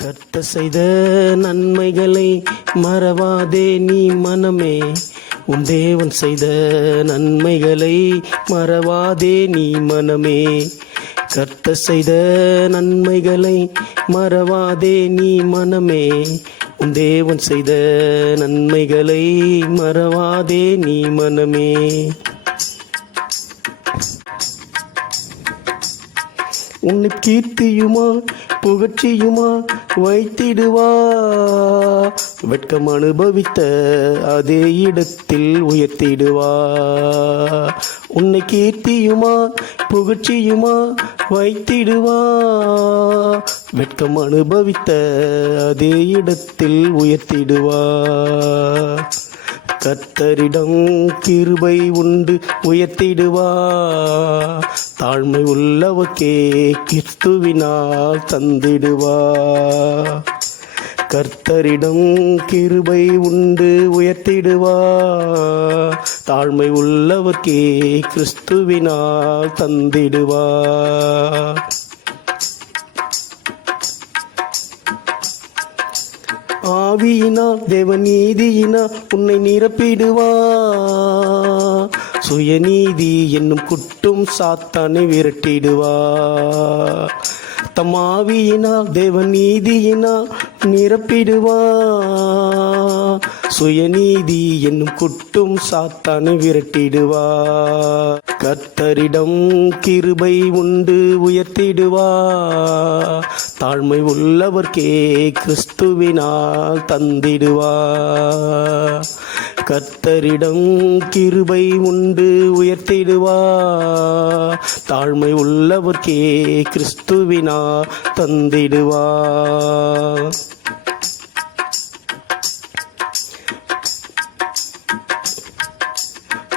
கர்த்த செய்த நன்மைகளை மறவாதே நீ மனமே. உன் தேவன் செய்த நன்மைகளை மறவாதே நீ மனமே. கர்த்த செய்த நன்மைகளை மறவாதே நீ மனமே. உன் தேவன் செய்த நன்மைகளை மறவாதே நீ மனமே. உன்னை கீர்த்தியுமா புகழ்ச்சியுமா வைத்திடுவா? வெட்கம் அனுபவித்த அதே இடத்தில் உயர்த்திடுவா. உன்னை கீர்த்தியுமா புகழ்ச்சியுமா வைத்திடுவா? வெட்கம் அனுபவித்த அதே இடத்தில் உயர்த்திடுவா. கத்தரிடம் கிருபை உண்டு உயர்த்திடுவா. தாழ்மை உள்ளவக்கே கிறிஸ்துவினால் தந்திடுவா. கர்த்தரிடம் கிருபை உண்டு உயர்த்திடுவா. தாழ்மை உள்ளவர்க்கே கிறிஸ்துவினால் தந்திடுவா. ஆவியினா தேவநீதியினா உன்னை நிரப்பிடுவா. சுயநீதி என்னும் குட்டும் சாத்தானை விரட்டிடுவார் தம் ஆவியினா தேவநீதியினா நிரப்பிடுவார் சுயநீதி என்னும் குட்டும் சாத்தானை விரட்டிடுவா. கத்தரிடம் கிருபை உண்டு உயர்த்திடுவா. தாழ்மை உள்ளவர்க்கே கிறிஸ்துவினால் தந்திடுவா. கத்தரிடம் கிருபை உண்டு உயர்த்திடுவா. தாழ்மை உள்ளவர்க்கே கிறிஸ்துவினா தந்திடுவா.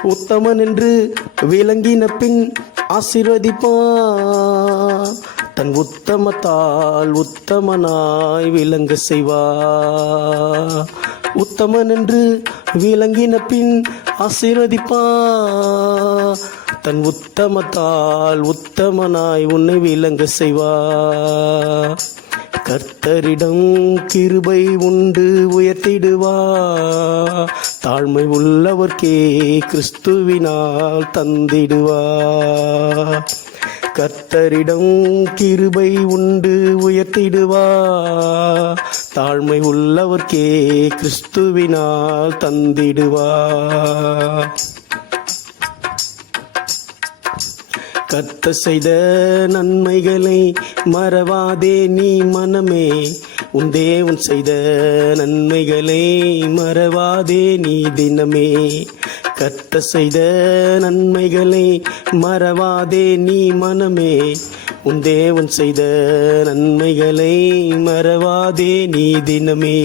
உத்தமன் என்று விளங்கின பின் ஆசீர்வதிப்பா தன் உத்தமத்தால் உத்தமனாய் விளங்க செய்வா உத்தமன் என்று விளங்கின பின் ஆசீர்வதிப்பா தன் உத்தமத்தால் உத்தமனாய் உன்னை விளங்க செய்வா கர்த்தரிடம் கிருபை உண்டு உயர்த்திடுவா. தாழ்மை உள்ளவர்க்கே கிறிஸ்துவினால் தந்திடுவா. கர்த்தரிடம் கிருபை உண்டு உயர்த்திடுவா. தாழ்மை உள்ளவர்க்கே கிறிஸ்துவினால் தந்திடுவா. கத்த செய்த நன்மைகளை மறவாதே நீ மனமே. உன் தேவன் செய்த நன்மைகளை மறவாதே நீ தினமே. கத்த செய்த நன்மைகளை மறவாதே நீ மனமே. உன் தேவன் செய்த நன்மைகளை மறவாதே நீ தினமே.